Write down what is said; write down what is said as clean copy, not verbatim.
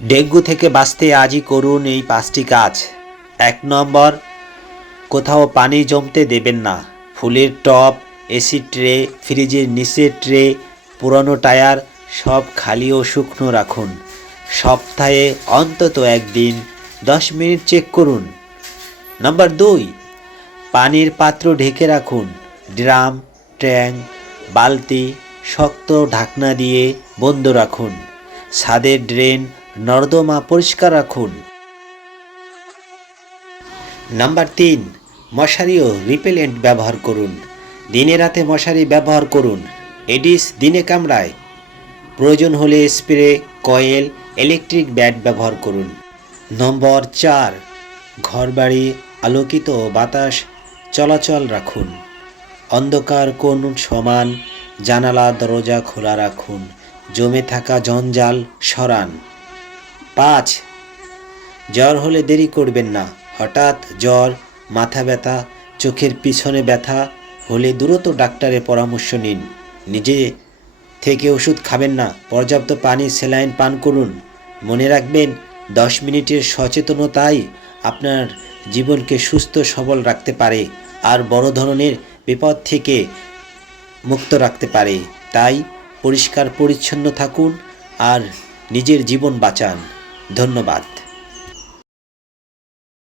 Dengue থেকে বাঁচতে আজই করুন এই 5টি কাজ। 1 নম্বর, কোথাও পানি জমতে দেবেন না। ফুলের টব, এসি ট্রে, ফ্রিজের নিচের ট্রে, পুরনো টায়ার সব খালি ও শুকনো রাখুন। সপ্তাহে অন্তত একদিন 10 মিনিট চেক করুন। নাম্বার 2, পানির পাত্র ঢেকে রাখুন। ড্রাম, ট্যাঙ্ক, বালতি শক্ত ঢাকনা দিয়ে বন্ধ রাখুন। ছাদের ড্রেন, নর্দমা পরিষ্কার রাখুন। নাম্বার 3, মশারি ও রিপেলেন্ট ব্যবহার করুন। দিনে রাতে মশারি ব্যবহার করুন। এডিস দিনে কামড়ায়। প্রয়োজন হলে স্প্রে, কয়েল, ইলেকট্রিক ব্যাট ব্যবহার করুন। নম্বর 4, ঘরবাড়ি আলোকিত ও বাতাস চলাচল রাখুন। অন্ধকার কোণ সমান, জানালা দরজা খোলা রাখুন। জমে থাকা জঞ্জাল সরান। 5, জ্বর হলে দেরি করবেন না। হঠাৎ জ্বর, মাথা ব্যথা, চোখের পিছনে ব্যথা হলে দ্রুত ডাক্তারের পরামর্শ নিন। নিজে থেকে ওষুধ খাবেন না। পর্যাপ্ত পানি, স্যালাইন পান করুন। মনে রাখবেন, 10 মিনিটের সচেতনতাই আপনার জীবনকে সুস্থ সবল রাখতে পারে আর বড় ধরনের বিপদ থেকে মুক্ত রাখতে পারে। তাই পরিষ্কার পরিচ্ছন্ন থাকুন আর নিজের জীবন বাঁচান। ধন্যবাদ।